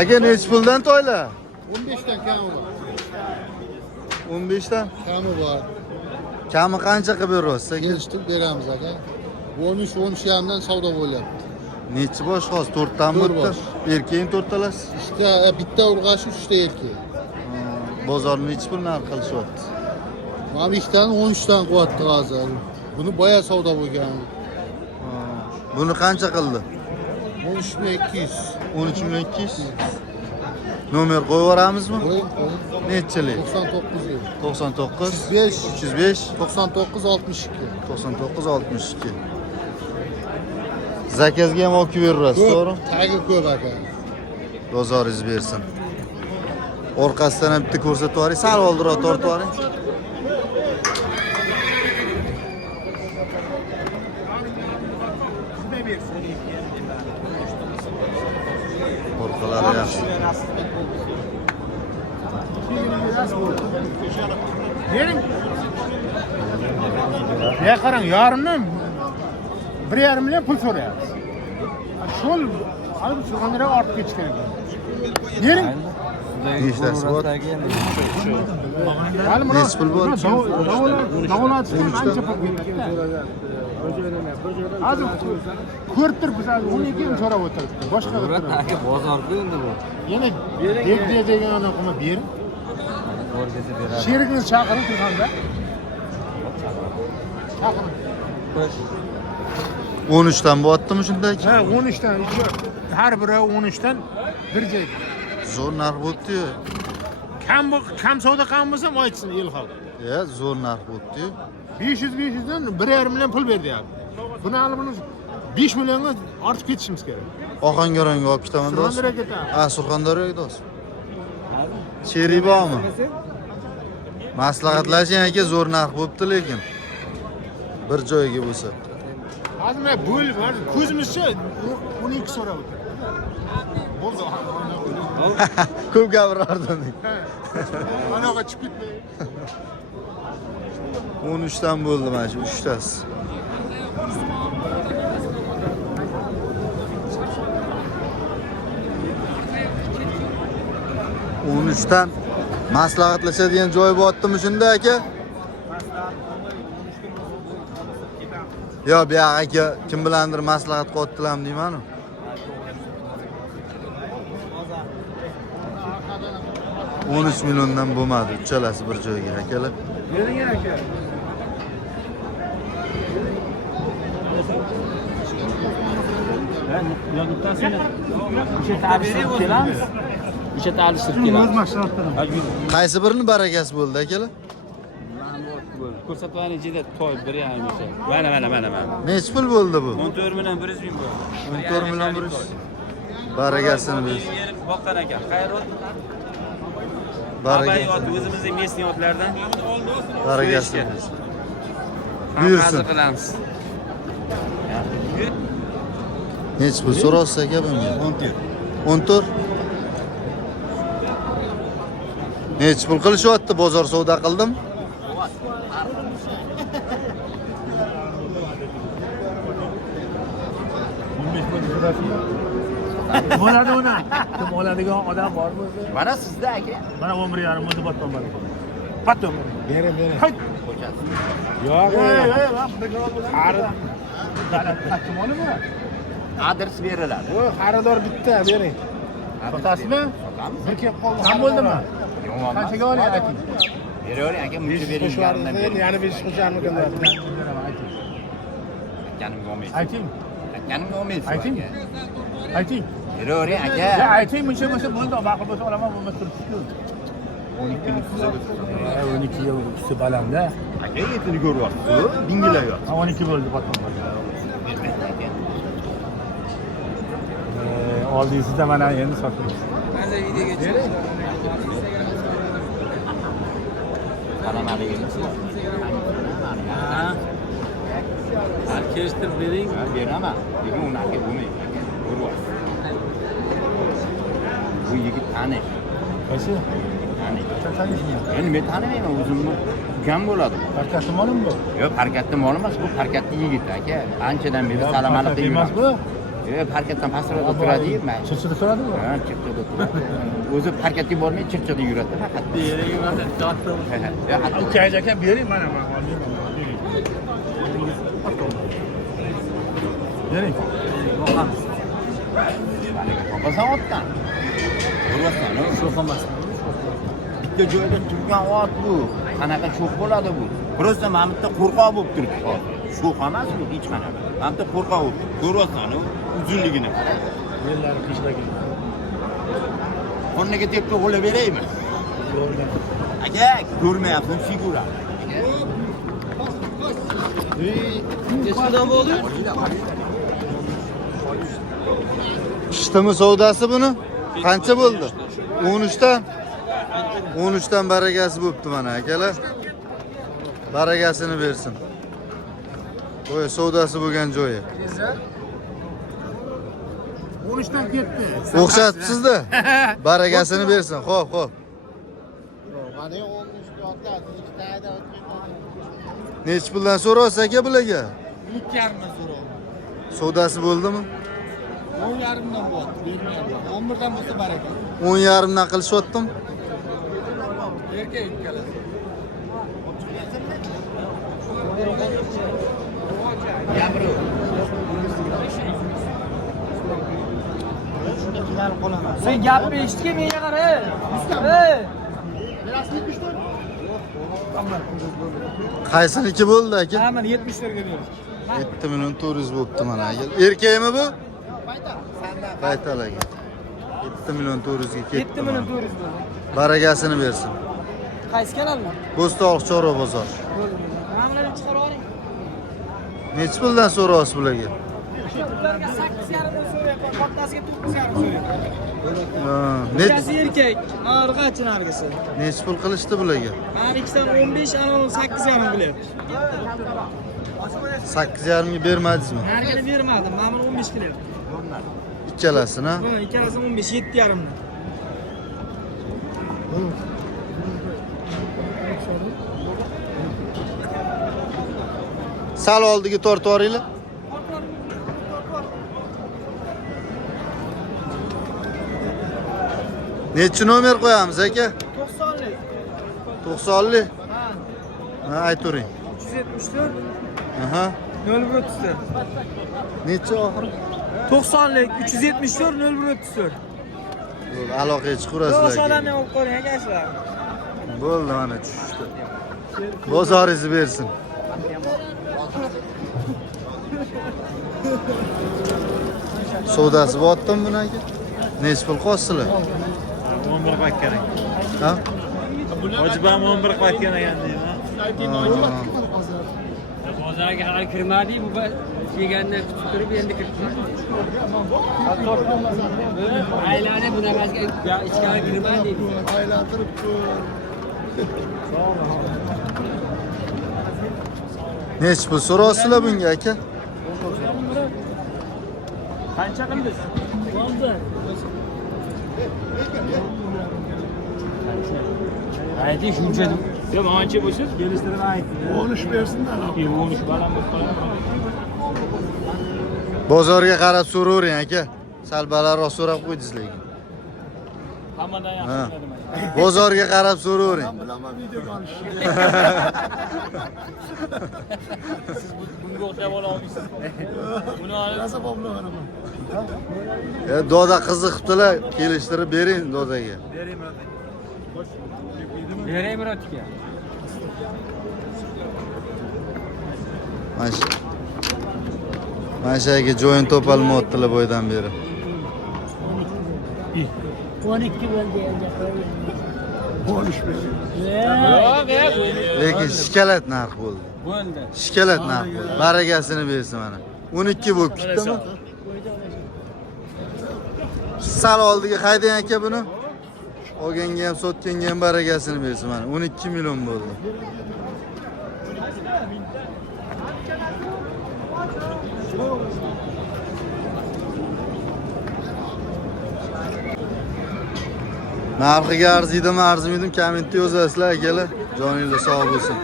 Aka nechi puldan to'yla? 15'ten kami var. 15 dan. Kami var. Kami qancha qilib beryapsiz? Geliştik beramiz aka. 13 yamdan savdo bo'lyapti. Nechi bosh hozir 4 dan To'rt o'tdi. bosh. Erkeğin 4 talasiz. İşte bitta urg'ashi 3 ta erkak. Bozorni nechi pul narx qilishyapti? Mana ikkitani 13 dan qilyapti hozir. Buni boya savdo bo'lgan. Buni qancha qildi? 13.200. 13.200. Nomer qo'yib yuboramizmi? Qo'ying. Nechilik? 99 yil. 99 305 305 99 62. 99 62. Zakazga ham olib berasiz, to'g'ri? Tagi ko'p aka. Bozoringiz bersin. Orqasidan ham bitta ko'rsatib yuboring, sal oldiroq tortib yuboring. Orqalari yaxshi. Bering. Ya qarang, yarımdan 1,5 million pul so'rayapsiz. Şol alib shundan ortib ketish kerak. Bering. Nechtasi bor? Hali mana Nechi pul bo'ldi? Davolatishdan ancha pul ketdi-da. Hozir ko'rib turibsiz, 12 ham so'rab o'tiribdi. Boshqa aka bozor-ku endi bu. yana deb degan anaqama bering. O'rgazib beradi. Sherigingiz chaqiring turganda. Chaqiring. 13 dan bo'lyaptimi shunday? Ha, 13 dan har biri 13 dan bir joy. Zo'r narx bo'pti-yu. Kam savdo qilgan bo'lsam aytsin el xalq. Ya, zo'r narx bo'pti-yu. 500 dan 1,5 million pul berdi ya. Buni hali buni 5 millionga ortib ketishimiz kerak. Ohangaronga olib ketaman do'st. Surxondaryoga ketamiz. Ha, Surxondaryoga do'st. Sherik bormi? Maslahatlashing aka, zo'r narx bo'pti lekin. Bir joyga bo'lsa. Hozir men bo'lib, ko'zimizcha 12 so'rab o'tirdi. Bo'ldi. Ko'p gapirardim. Anaqa chiqib ketdi. 13 dan bo'ldi mana shu 3 tasi. Dan maslahatlashadigan joy bo'lyaptimi shunda aka? Yo, bu aka kim bilandir maslahat qilyaptilarmi deyman. 13 milliondan bo'lmadi, uchalasi bir joyga akalar. Bering aka. Qaysi birini barakasi bo'ldi akalar? Ko'rsatuvning ichida to'y 1,5 million. Mana. Nechi pul bo'ldi bu? 14 million 100 ming bo'ldi. 14 million 100. Barakasini ber. Boqqan ekan. Xayrot. Baraka. Abay ot o'zimizning местный otlardan. Barakasini. Buyursin. Buyursin. Qilamiz. Nechi pul so'raysiz aka bunga? 14. 14. Nechi pul qilishyapti? Bozor savdo qildim. Bo'ladi uni. Kim oladigan odam bormi? Mana sizda aka. Mana 11,5 o'zi botton bor. Botton. Bering. Yo'q, Adres beriladi. xaridor bitta, bering. Sotasizmi? Bir kelib qoldi. Ham bo'ldimi? Yo'q, Qanchaga oling ayting. beravering aka, muncha bering. Yana 5 qo'sharmikan? Aytganim bo'lmaydi. Ayting. Aytganim bo'lmaydi. Ayting. Ayting. Beravering aka. Ya ayting, muncha bo'lsa bo'ldi, ma'qul bo'lsa olaman, bo'lmasa turibsiz-ku. 12 kunlik sizga 12 yil usti balandda. aka yetini ko'ryapsiz. Dingilayapsiz. 12 bo'ldi botton. Bermaydi aka. Oldingizda mana endi sotamiz. Mana videoga chiq. Qaramadi emasmi? Kelishtirib bering. Beraman. Lekin unaqa bo'lmaydi. Ko'ryapsiz. Bu yigit tanish. Qaysi? Tanish. Tanishmi? Endi men tanimayman o'zimni. Kam bo'ladi. Harakatli molim bu. Yo'q, harakatda mol emas, bu harakatli yigit aka. Anchadan beri salom-alikda emas bu. Yo'q, harakatdan pastroqda turadi-yu, man. Chirchida turadi bu. Ha, chirchiqda turadi. O'zi harakatga bormay chirchiqda yuradi faqat. Bering emas, doktor. Yo'q, hatto Ukangiz aka bering mana. Bering. Boqamiz. topasan otdan. Ko'ryapsan, Sho'x emas. bitta joyda turgan ot bu. Qanaqa sho'x bo'ladi bu? Просто mana bitta qo'rqoq bo'lib turibdi hozir. Sho'x emas bu hech qanaqa. Mana bitta qo'rqoq bo'lib. Ko'ryapsan, uzunligini qara. Yerlari qishlagan. Qo'rniga tepib qo'llab beraymi? Aka, ko'rmayapsan figura. Nechtadan bo'ldi? Pishdimi savdosi buni? Qancha bo'ldi? 13 dan. 13 dan barakasi bo'pti mana akalar. Barakasini bersin. Qo'y savdosi bo'lgan joyi. 13 dan ketdi. O'xshatibsiz-da. Barakasini bersin. Xo'p, xo'p. Mana 13 otlar, ikkita Nech puldan so'raysiz aka bularga? 2,5 so'rov. Savdosi bo'ldimi? 10,5 dan bo'lyapti, bermayapman. 11 dan bo'lsa baraka. 10,5 dan qilishyaptim. Erkak ikkalasi. Sen gapni eshitgan menga qara. Ey! Qaysiniki bo'ldi aka? Mana 70 larga berdik. 7 million 400 bo'pti mana aka. Erkakmi bu? Baytal aka. 7 million 400 ga ketdi. 7 million 400 bo'ldi. Barakasini bersin. Qaysi kanalmi? Bo'stonliq Chorva bozor. Mana bularni chiqarib oling. Nech puldan so'raysiz bularga? Ularga 8,5 dan so'rayapman, kattasiga 9,5 so'rayapman. Ha, Ikkitasi erkak, narig'i nargisi. nech pul qilishdi bularga? Mana ikkitasi 15, ana 8,5 qilyapti. 8,5 ga bermadingizmi? Narigini bermadim, mana buni 15 qilyapti. Ikkalasini. Ha, ikkalasi 15, 7,5 dan. Sal oldiga tortib yuboringlar. Nechi nomer qo'yamiz aka? 90lik. 90lik. Ha, Ha, ayturing. 374 Aha. 0134. Nechi oxiri? 90lik 374 0134. Bo'ldi, aloqaga chiqurasizlar. O'shalarni olib qo'ying akasilar. Bo'ldi, mana tushdi. Bozoringizni bersin. Savdosi bo'tdimi buni aka? Nech pul qo'shsizlar? 11 qaytgan ekan. Ha? Hojibam 11 qaytgan ekan deyman. Bozorga hali kirmadi, bu yegandan kutib turib endi kirdi. Aylanib bunaqasiga ichkari kirmadi. Aylantirib tur. Nech pul so'rasizlar bunga aka? Qancha qildi? Oldi. Ayting shuncha. Yo'q, ancha bo'lsa, kelishtirib ayting. 13 bersinlar. 13 baland bo'lib qoladi. Bozorga qarab so'ravering aka. Sal balandroq so'rab qo'ydingiz lekin. Hammadan Ha. yaxshi bilaman. Bozorga qarab so'ravering. Bilaman videoga olish. Siz bunga o'xshab ola olmaysiz. Buni olib Doda qiziqibdilar, kelishtirib bering dodaga. beray Murodga. Mana shu yerga joyin topolmayaptilar boydan beri. 12 bo'ldi endi. 13 ber. Lekin shikalat narx bo'ldi. Bo'ldi. Shikalat narx bo'ldi. Barakasini bersin mana. 12 bo'lib ketdimi? Sal oldiga haydang aka buni. Olganga ham, sotganga ham barakasini bersin mana. 12 million bo'ldi. Narxiga arziydimi, arzimaydimi kommentda yozasizlar akalar. Joninglar sog' bo'lsin.